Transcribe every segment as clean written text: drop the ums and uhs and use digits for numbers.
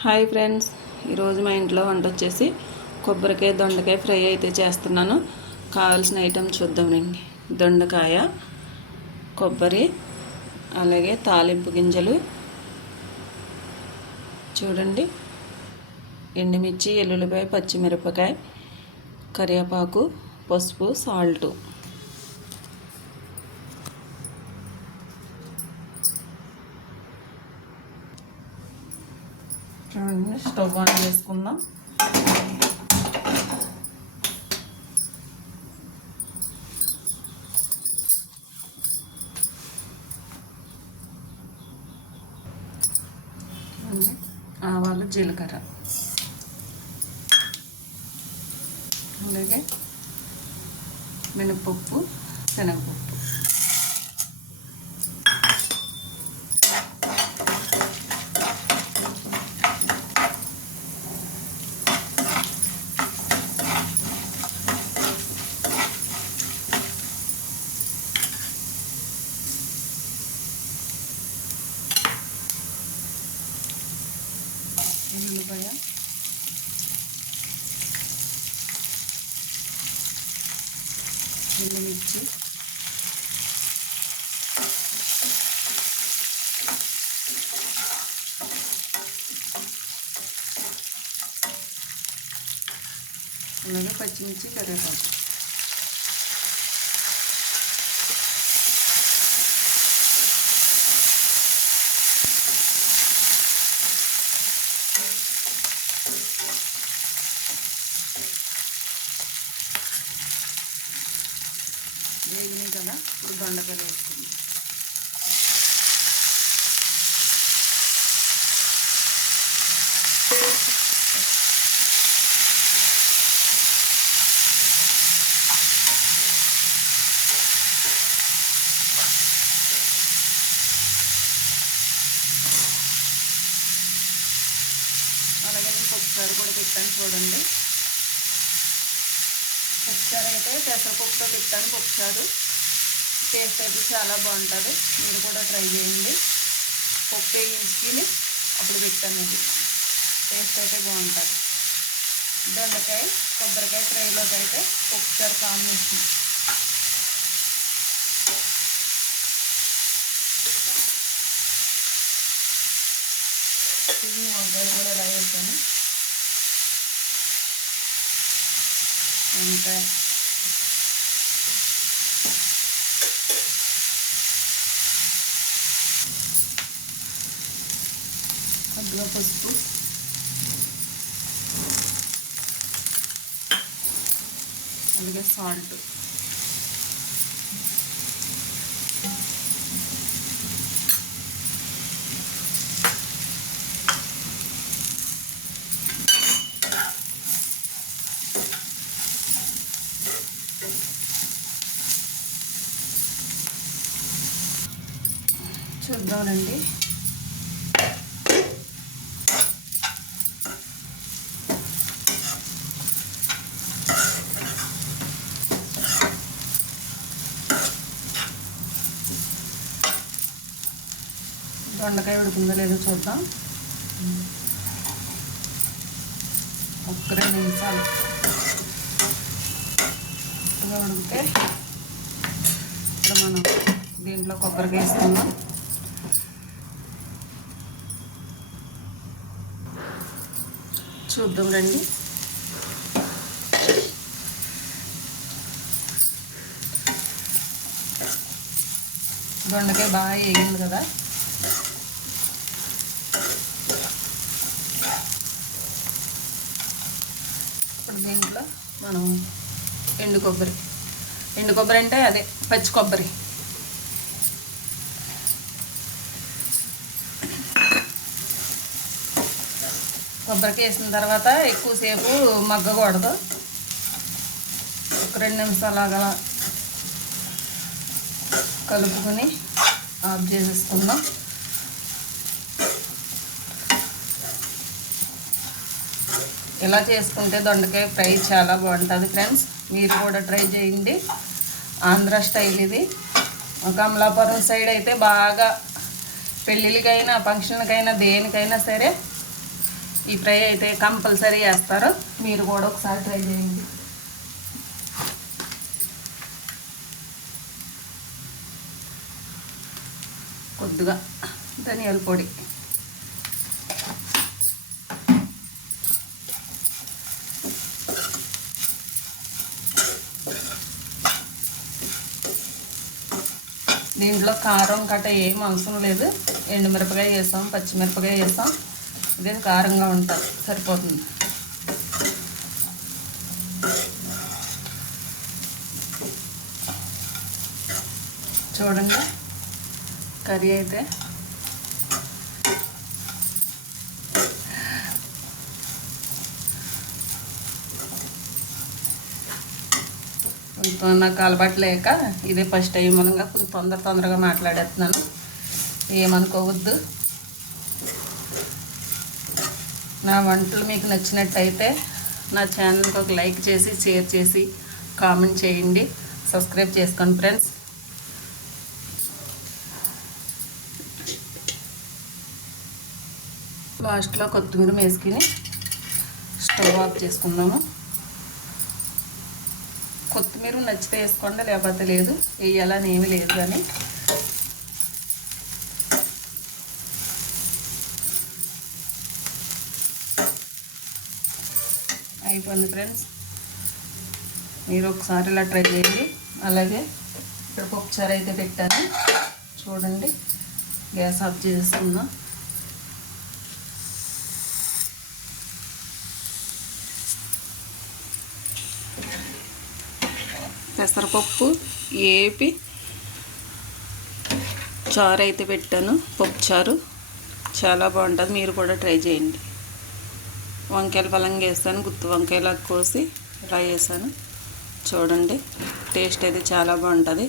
Hi friends, ఈరోజు మా ఇంట్లో వంట వచ్చేసి కొబ్బరికాయ దొండకాయ ఫ్రై అయితే చేస్తున్నాను. కావాల్సిన ఐటమ్ చూద్దామండి. దొండకాయ, కొబ్బరి, అలాగే తాలింపు గింజలు చూడండి, ఎండుమిర్చి, ఎల్లుల్లిపాయ, పచ్చిమిరపకాయ, కరివేపాకు, పసుపు, సాల్టు. చూడండి, స్టవ్ ఆన్ చేసుకుందాం. ఆవాలు, జీలకర్ర, అలాగే మినపప్పు, శనగపప్పు. ఉల్లిపాయ, ఎండుమిర్చి, అలాగే పచ్చిమిర్చి, కరివేపాకు. వేగినాయి కదా, ఇప్పుడు దొండకాయలు వేసుకుందాం. అలాగే నేను ఒకసారి కూడా పెట్టాను చూడండి. ఒకసారి అయితే పెసరపప్పుతో పెట్టాను పప్పుచారు. టేస్ట్ అయితే చాలా బాగుంటుంది. మీరు కూడా ట్రై చేయండి. పప్పు వేయించుకుని అప్పుడు పెట్టాను. అది టేస్ట్ అయితే బాగుంటుంది. దొండకాయ, కొబ్బరికాయ ఫ్రైలోకి అయితే పప్పుచారు కాంబినేషన్. వంకాయలు కూడా ఇలా వేసాను. వంకాయ, కొద్దిగా పసుపు, అలాగే సాల్ట్. చూద్దామండి. దొండకాయ ఉడుకుందో లేదో చూద్దాం. ఒక 2 నిమిషాలు ఉడికితే ఇప్పుడు మనం దీంట్లో కొబ్బరికాయ వేసుకుందాం. చూద్దాం రండి. దొండకాయ బాగా వేగింది కదా. ఇప్పుడు దీంట్లో మనం ఎండు కొబ్బరి అంటే అదే పచ్చి కొబ్బరి, కొబ్బరికి వేసిన తర్వాత ఎక్కువసేపు మగ్గకూడదు. ఒక 2 నిమిషాలు అలా కలుపుకొని ఆఫ్ చేసేసుకుందాం. ఇలా చేసుకుంటే దొండకాయ ఫ్రై చాలా బాగుంటుంది ఫ్రెండ్స్. మీరు కూడా ట్రై చేయండి. ఆంధ్ర స్టైల్ ఇది. కమలాపురం సైడ్ అయితే బాగా పెళ్ళిళ్ళకైనా, ఫంక్షన్కైనా, దేనికైనా సరే ఈ ఫ్రై అయితే కంపల్సరీ వేస్తారు, మీరు కూడా ఒకసారి ట్రై చేయండి. కొద్దిగా ధనియాల పొడి, దీంట్లో కారం గట్ట ఏం అవసరం లేదు. ఎండుమిరపకాయ వేసాం, పచ్చిమిరపకాయ వేసాం, ఇదే కారంగా ఉంటుంది, సరిపోతుంది. చూడండి కర్రీ అయితే నాకు అలవాటు లేక ఇదే ఫస్ట్ టైం మనగా కొంచెం తొందరగా మాట్లాడేస్తున్నాను, ఏమనుకోవద్దు. నా వంటలు మీకు నచ్చినట్టయితే నా ఛానల్కి ఒక లైక్ చేసి, షేర్ చేసి, కామెంట్ చేయండి, సబ్స్క్రైబ్ చేసుకోండి ఫ్రెండ్స్. లాస్ట్లో కొత్తిమీర వేసుకుని స్టవ్ ఆఫ్ చేసుకుందాము. కొత్తిమీర నచ్చితే వేసుకోండి, లేకపోతే లేదు, వేయాలని ఏమీ లేదు. కానీ అయిపోయింది ఫ్రెండ్స్, మీరు ఒకసారి ఇలా ట్రై చేయండి. అలాగే ఇక్కడ పప్పుచారు అయితే పెట్టాను, చూడండి. గ్యాస్ ఆఫ్ చేసుకుందాం. పెసరపప్పు ఏపి చారు అయితే పెట్టాను, పప్పుచారు చాలా బాగుంటుంది, మీరు కూడా ట్రై చేయండి. వంకాయలు పలంగా వేస్తాను, గుత్తి వంకాయలా కోసి ఇలా వేసాను, చూడండి. టేస్ట్ అయితే చాలా బాగుంటుంది.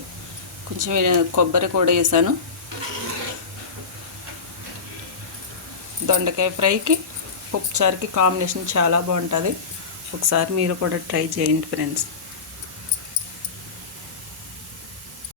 కొంచెం కొబ్బరి కూడా వేసాను. దొండకాయ ఫ్రైకి పప్పుచారుకి కాంబినేషన్ చాలా బాగుంటుంది, ఒకసారి మీరు కూడా ట్రై చేయండి ఫ్రెండ్స్.